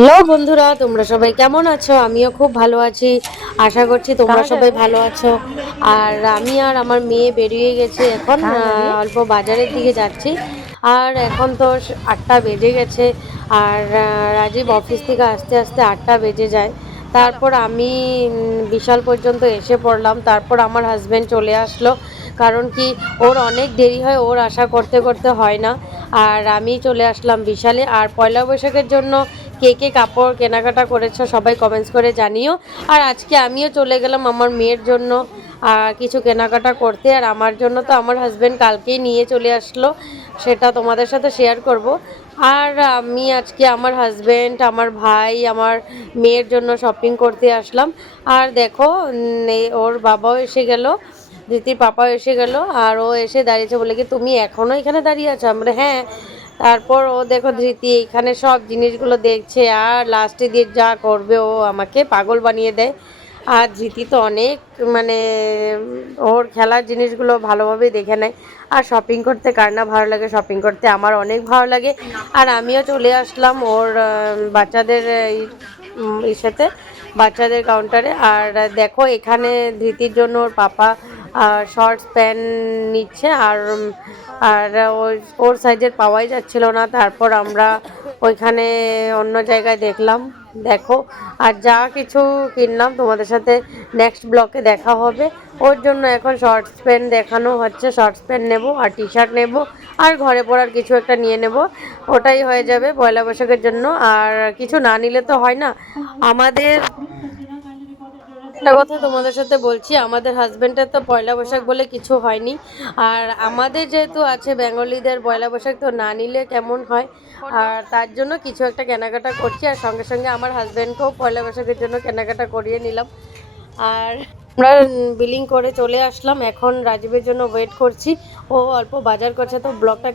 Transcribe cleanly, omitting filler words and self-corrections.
Hello বন্ধুরা, তোমরা সবাই কেমন আছো? আমিও খুব ভালো আছি। আশা করছি তোমরা সবাই ভালো আছো। আর আমি আর আমার মেয়ে বেরিয়ে গেছি এখন, অল্প বাজারের দিকে যাচ্ছি। আর এখন তো 8টা বেজে গেছে। আর রাজীব অফিস থেকে আস্তে আস্তে 8টা বেজে যায়। তারপর আমি বিশাল পর্যন্ত এসে পড়লাম। তারপর আমার হাজব্যান্ড চলে আসলো। কারণ কি, ওর অনেক দেরি হয়, ওর আশা করতে করতে হয় না। আর আমি চলে আসলাম বিশালে। আর পয়লা বৈশাখের জন্য কে কে কাপড় কেনাকাটা করেছো সবাই কমেন্টস করে জানিও। আর আজকে আমিও চলে গেলাম আমার মেয়ের জন্য কিছু কেনাকাটা করতে। আর আমার জন্য তো আমার হাজব্যান্ড কালকেই নিয়ে চলে আসলো, সেটা তোমাদের সাথে শেয়ার করব। আর আমি আজকে আমার হাজব্যান্ড, আমার ভাই, আমার মেয়ের জন্য শপিং করতে আসলাম। আর দেখো, ওর বাবাও এসে গেল, ধৃতির পাপাও এসে গেল। আর ও এসে দাঁড়িয়েছে, বলে কি তুমি এখনো এখানে দাঁড়িয়ে আছো? আমরা হ্যাঁ। তারপর ও দেখো ধৃতি এখানে সব জিনিসগুলো দেখছে, আর লাস্টে দিয়ে যা করবে, ও আমাকে পাগল বানিয়ে দেয়। আর ধৃতি তো অনেক মানে ওর খেলার জিনিসগুলো ভালোভাবে দেখে নেয়। আর শপিং করতে কার না ভালো লাগে? শপিং করতে আমার অনেক ভালো লাগে। আর আমিও চলে আসলাম ওর বাচ্চাদের ইসেতে, বাচ্চাদের কাউন্টারে। আর দেখো এখানে ধৃতির জন্য ওর পাপা শর্টস প্যান্ট নিচ্ছে। আর আর ওর সাইজের পাওয়াই যাচ্ছিল না। তারপর আমরা ওইখানে অন্য জায়গায় দেখলাম। দেখো, আর যা কিছু কিনলাম তোমাদের সাথে নেক্সট ব্লকে দেখা হবে। ওর জন্য এখন শর্টস প্যান্ট দেখানো হচ্ছে, শর্টস প্যান্ট নেবো আর টি শার্ট নেবো আর ঘরে পরার কিছু একটা নিয়ে নেব। ওটাই হয়ে যাবে পয়লা বৈশাখের জন্য। আর কিছু না নিলে তো হয় না আমাদের। একটা কথা তোমাদের সাথে বলছি, আমাদের হাজবেন্ডের তো পয়লা বৈশাখ বলে কিছু হয়নি। আর আমাদের যেহেতু আছে বেঙ্গলিদের পয়লা বৈশাখ, তো না নিলে কেমন হয়। আর তার জন্য কিছু একটা কেনাকাটা করছি। আর সঙ্গে সঙ্গে আমার হাজবেন্ডকেও পয়লা বৈশাখের জন্য কেনাকাটা করিয়ে নিলাম। আর আমরা বিলিং করে চলে আসলাম, এখন রাজীবের জন্য ওয়েট করছি। ও অল্প বাজার করছে, তো ব্লগটা